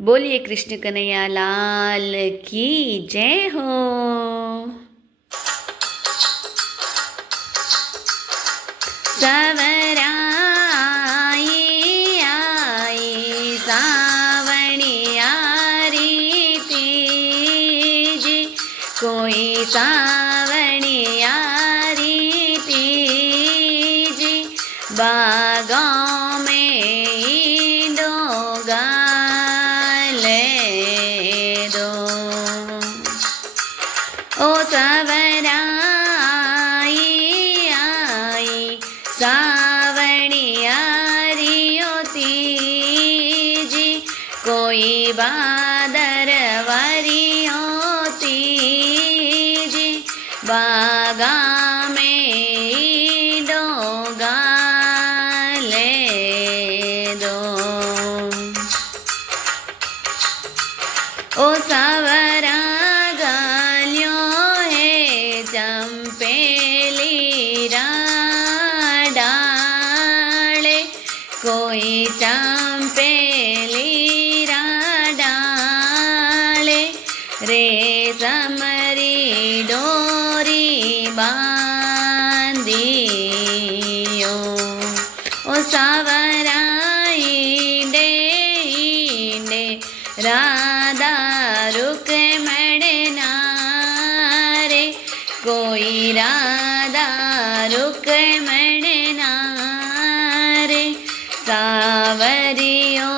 बोलिए कृष्ण कन्हैया लाल की जय हो। सवरा आई सावणिया री तीज, कोई सावणिया री तीज, बागों में डोगा ले दो। ओ सवरा आई सावणिया रियो तीज, कोई बादर वरियो तीज, बागा में डोगा ले दो। ओ सावरा चंपेली डाले, कोई चंपेली डाले, रेशमरी डोरी बांधियो। ओ सावरा ईंडे ईंडे राधा रुक्मणी रे, कोई राधा रुक्मणी रे, सावरियो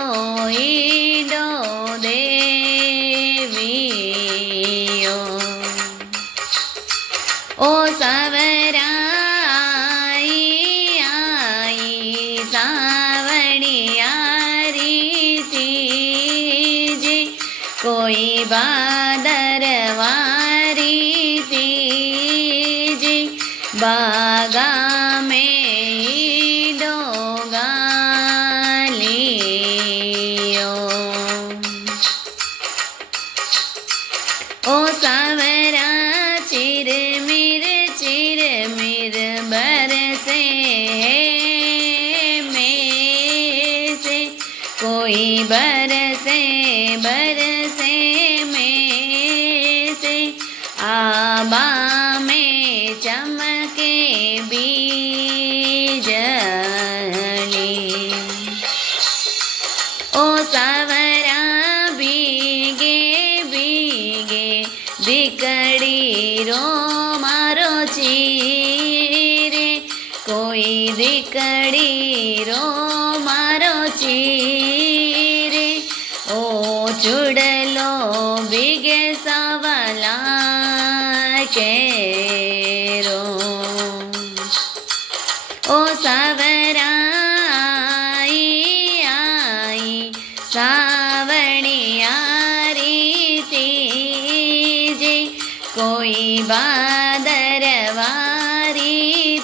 ईडो देवियो। ओ सावरा आई सावणिया री तीज, कोई बादर वारी तीज, बागा में डोगा लियो। ओ सावरा चिरमिर बरसे में से, कोई बरसे में से, आबा में चमके बीजली। ओ सावरा भीगे भीगे दिकड़ी रो मारो चीरे, कोई दिकड़ी रो मारो चीरे, ओ चुड़लो भीगे सावला केरो। ओ सावरा आई सावणिया री तीज, कोई बादर वारी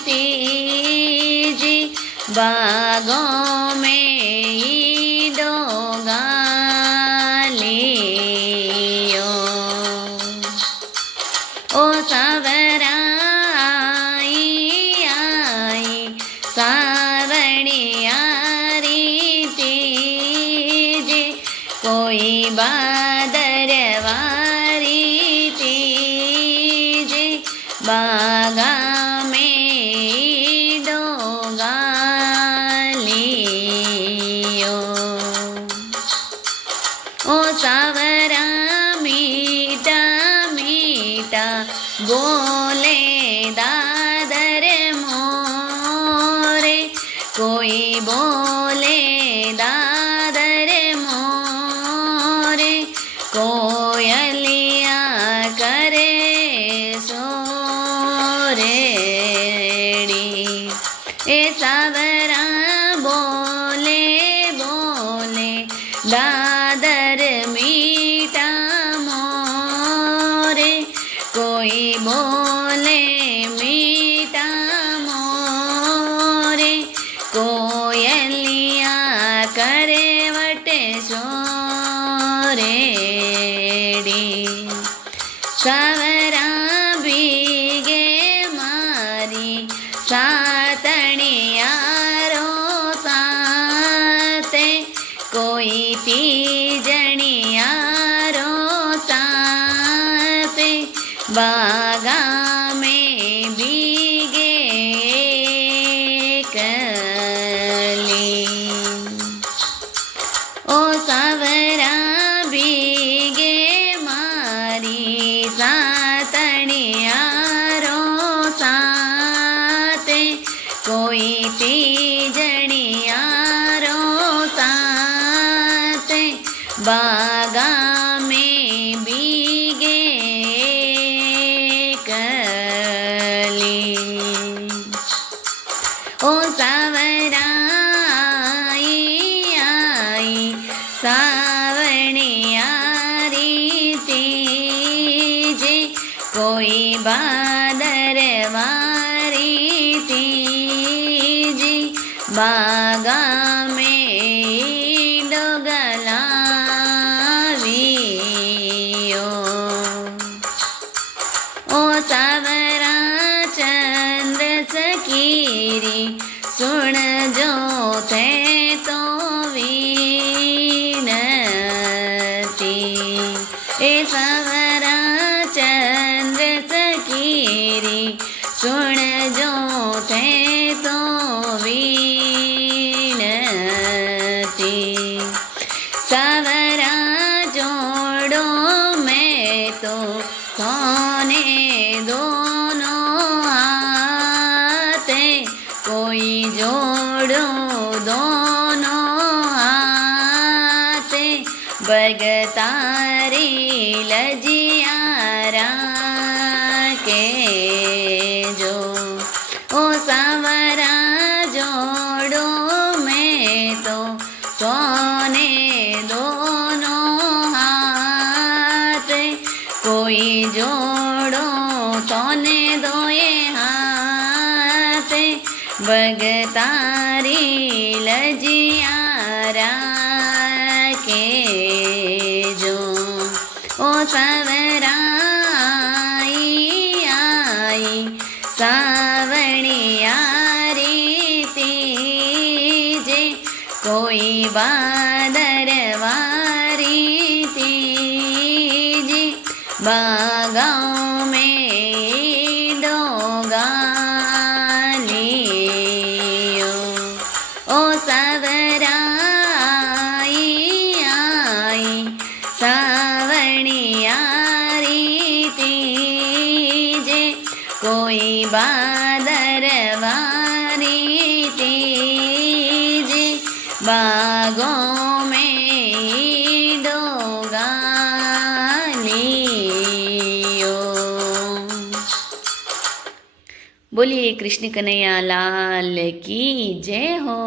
तीज, बागों में डोगा लियो। ओ सावरा आई सावणिया री तीज, कोई बादर वारी तीज, बागा में डोगा लियो। ओ सावरा मीठा मीठा बोले दादर मोरे, कोई बोले दादर मोरे, कोयलिया करे सोरेड़ी। ए सावरा बोले बोले दादर मीठा मोरे, कोई बोले मीठा मोरे, कोयलिया करे वटे सोरेड़ी। सावरा भीगे मारी सातणिया रो साथे, कोई तीजणियारो साथ बागा में भीगे कली ओ सावरा भीगे मारी सातणियारो साथ कोई तीजणियारो साथ बागा में भीगे कली ओ सावरा आई सावणियारी तीजे कोई भादरवारी तीजे बागा में डोगलावियो ओ सावरा चंद्र सकीरी सुन जो थे तो वीनती ए सावरा चंद्र सकीरी सुन जो थे तो वीनती सावरा जोड़ो मैं तो थाने दोनों हाथे कोई जोड़ो दोनों हाथे बगतारी लजियारा के जो ओ सावरा जोड़ो मैं तो थाने दोनों हाथ कोई जोड़ो तोने दोए हाथ बगतारी लजियारा के जो ओ सावरा आई सावणियारी तीजे कोई भादरवारी तीजे बागाओं में डोगालियो ओ सावरा आई सावणियारी तीजे कोई भादरवारी तीजे बागों में डोगालियो। बोलिए कृष्ण कन्हैया लाल की जय हो।